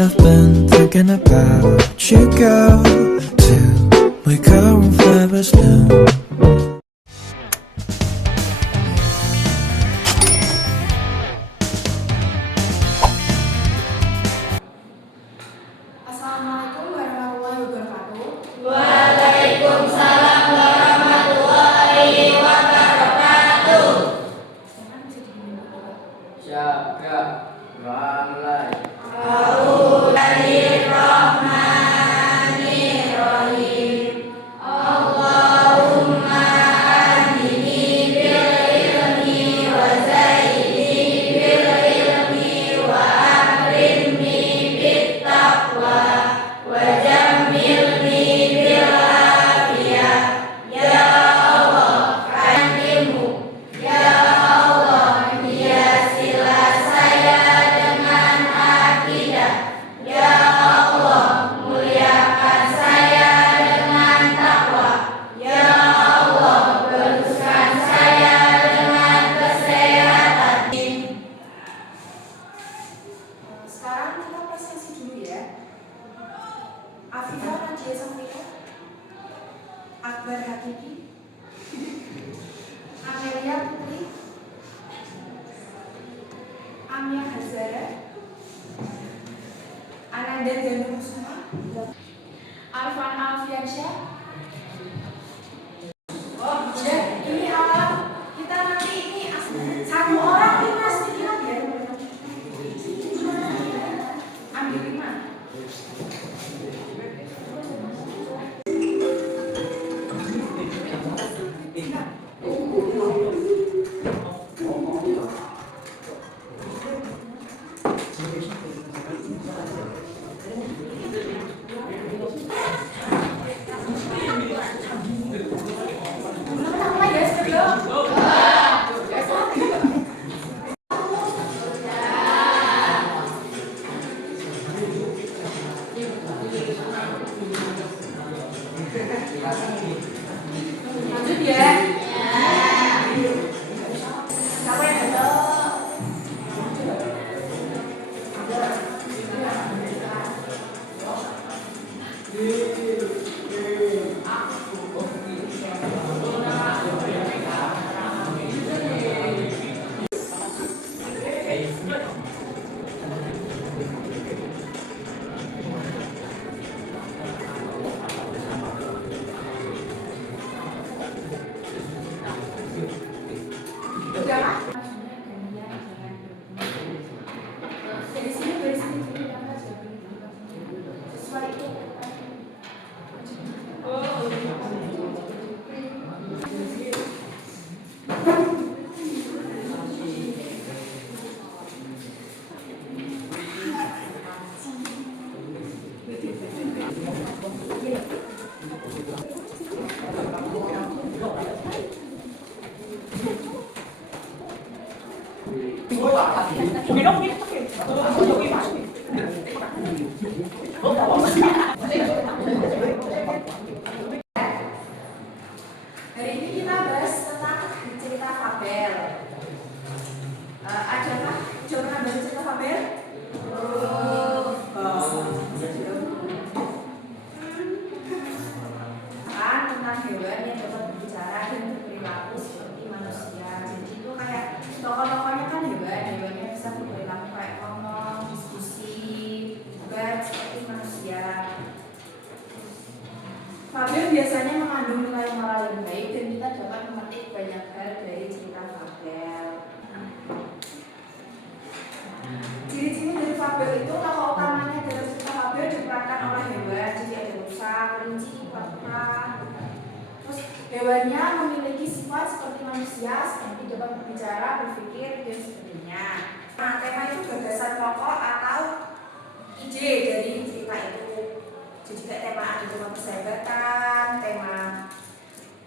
I've been thinking about you, girl, till my current flowers bloom. Assalamualaikum warahmatullahi wabarakatuh. Waalaikumsalam warahmatullahi wabarakatuh. Siap, ya. Mulai. Bismillahirrahmanirrahim. Allahumma ahdini bil ilmi wa zaidni bil ilmi wa akrimni bit taqwa wa jammilni bil afiyah. Ya Allah, ilmu. Ya Allah, hiasilah saya dengan akidah. Ya Allah, muliakan saya dengan takwa. Ya Allah, beruskan saya dengan kesehatan. Sekarang kita presentasi dulu ya. Afifah Nadia Safira, Akbar Hakiki, Amelia Putri, Amia Hazara, Ananda Danukusuma, Arfan Alfiansyah. Oh, ini alat kita nanti ini satu orang ini pasti kita biar ambil 5. Lanjut ya. Siapa yang ada? Udah kan? Dari sini sesuai itu. Hari ini kita bahas tentang cerita fabel. Adakah coba pernah baca cerita fabel? Kan tentang hewan yang dapat berbicara dan berperilaku seperti manusia. Jadi itu kayak tokoh-tokohnya kan hewan yang bisa berperilaku kayak ngomong, diskusi, juga seperti manusia. Fabel biasanya mengandung nilai moral yang baik dan kita dapat memetik banyak hal dari cerita fabel. Ciri-ciri dari fabel itu tokoh utamanya dalam cerita fabel diperankan oleh hewan, jadi ada rusa, kelinci, kera. Terus hewannya memiliki sifat seperti manusia, seperti dapat berbicara, berpikir, dan sebagainya. Nah, tema itu gagasan pokok atau ide dari cerita itu. Jadi kayak tema persahabatan, tema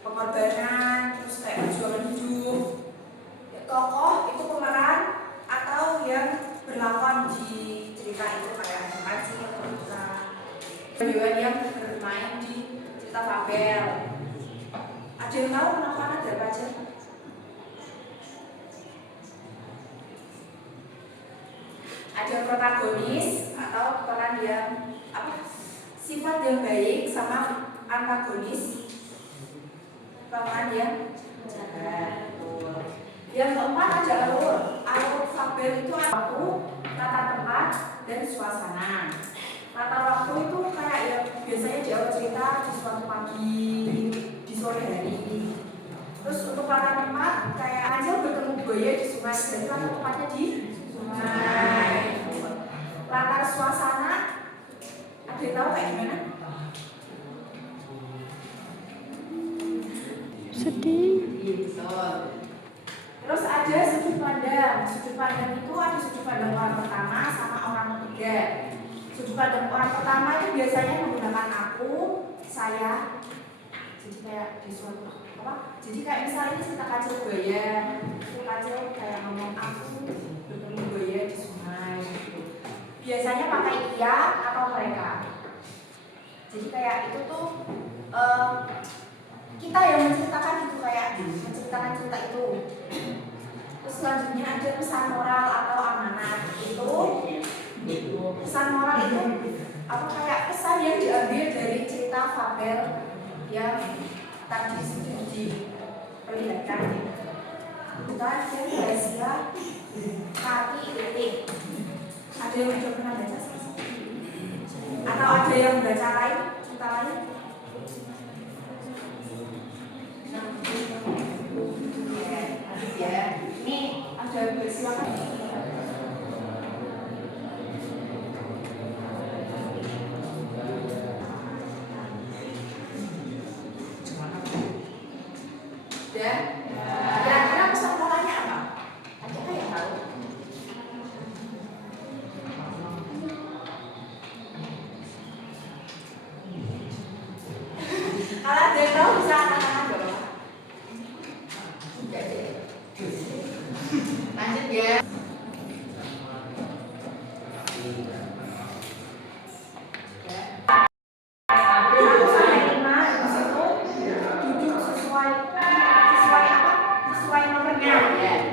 pengorbanan, terus kayak perjuangan hidup. Tokoh itu pemeran atau yang berlakon di cerita itu kayak animasi atau buka. Hewan yang bermain di cerita fabel. Ada yang tahu penampakan ada apa aja? Ada protagonis, atau peran yang sifat yang baik sama antagonis peran yang jahat. Yang keempat ada alur fabel itu waktu, tata tempat, dan suasana. Tata waktu itu kayak ya biasanya dia cerita di suatu pagi, di sore hari. Terus untuk tata tempat kayak Angel bertemu buaya di sungai, jadi tata tempatnya di sungai. Latar suasana, ada yang tahu kayak gimana? Sedih. Terus ada sudut pandang. Sudut pandang itu ada sudut pandang orang pertama sama orang ketiga. Sudut pandang orang pertama itu biasanya menggunakan aku, saya. Jadi kayak di suatu Jadi kayak misalnya cerita kacil buaya. Itu kacil kayak ngomong aku bertemu buaya di sungai. Biasanya pakai ia atau mereka. Jadi kayak itu tuh kita yang menceritakan gitu, kayak menceritakan cerita itu. Terus selanjutnya ada pesan moral atau amanat. Itu pesan moral itu kayak pesan yang diambil dari cerita fabel yang tadi sudah diperlihatkan. Kita ada rahasia kaki titik. Ada yang sudah pernah baca atau ada yang baca lain cerita lain? Ya, ini ada silakan. Dan kira-kira pesan moralnya apa? Ada nggak yang tahu? Kalau ada yang tahu bisa angkat tangan dong. Lanjut ya. Sesuai nomornya ya.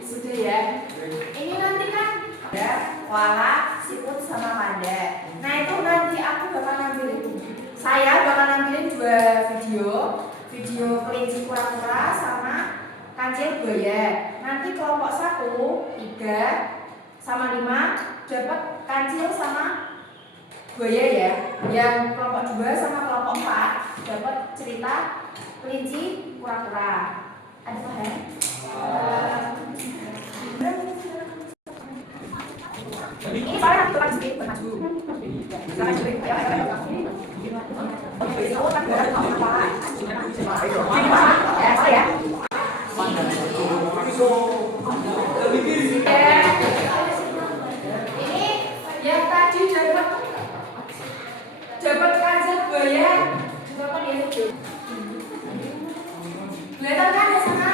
Sudah ya. Ini nanti kan ada koala, siput sama panda. Nah itu nanti aku bakal nampilin. Saya bakal nampilin 2 video kelinci kura-kura sama kancil buaya. Nanti kelompok 1, 3, sama 5 dapat kancil sama buaya ya. Yang kelompok 2 sama kelompok 4 dapat cerita kelinci kura-kura. Ada paham? Ini saya akan sedikit bermaju. Saya sedikit ya. Ini yang tadi dapat kancil buaya, dapat dia itu. Kelihatan kan ya sana?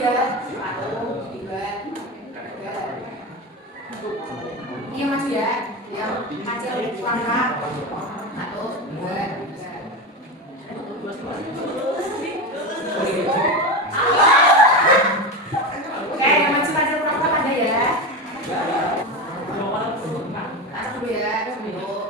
ya. 1, 2, 3. Iya maju ya. Yang kecil pelan-pelan. 1, 2, 3. Oke, yang maju kecil pelan-pelan ada ya. Taruh dulu ya. 1, 2.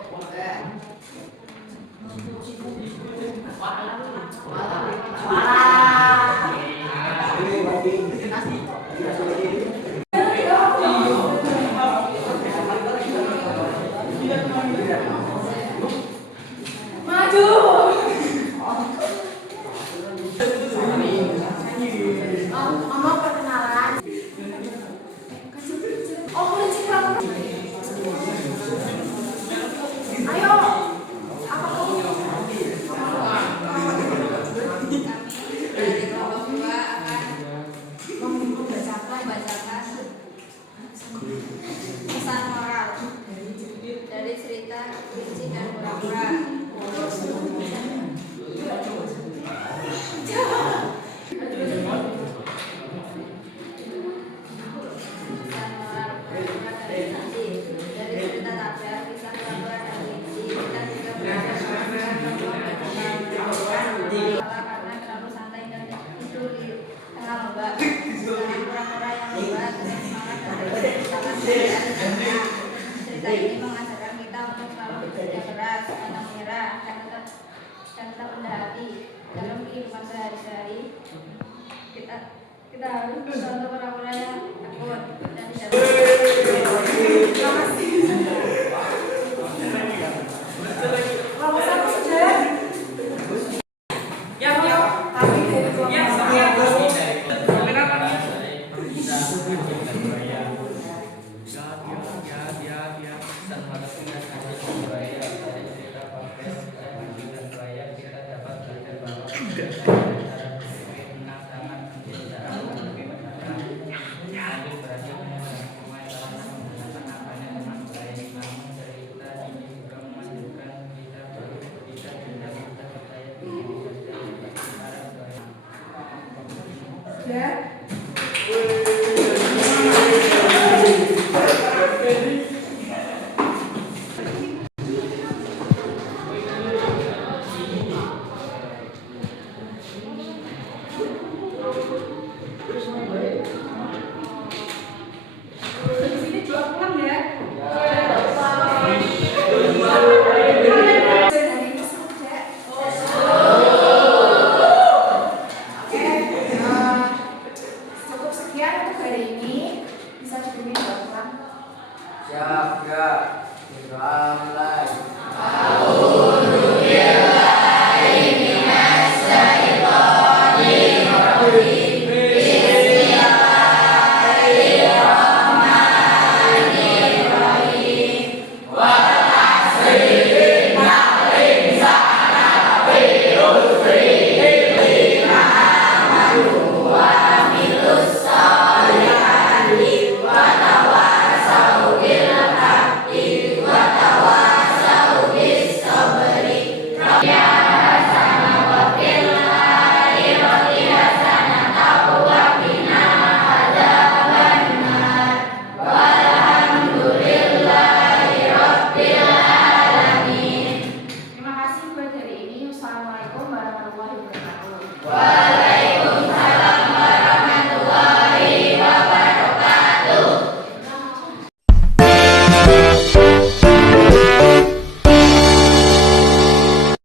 Mama perkenalan. Oh, kelinci kurang. Ayo. Apa kamu? Dari kelompok 2 akan Membacakan pesan moral dari cerita kelinci dan kura-kura. Pesan moral kura-kura dan kelinci dari cerita tagar kisah kura-kura dan kelinci. Kita juga belajar melakukan karena terlalu santai dan tidur di tengah lomba. Kura-kura yang hebat dengan semangat dan bersemangat cerita ini mengajarkan kita untuk selalu bekerja keras, pantang menyerah, dan tetap rendah hati dalam kehidupan sehari-hari. Kita harus contoh kura-kura yang takut dan tidak Terima kasih. Kelompok 1 sudah. Ya, tapi dari kelompok 2. Ya. Di sini 2 pulang ya. Dari ini sudah. Oke, cukup sekian untuk hari ini. Bisa diberi 2 pulang. Siap, ya. Kita mulai. Terima kasih buat hari ini. Wassalamualaikum warahmatullahi wabarakatuh.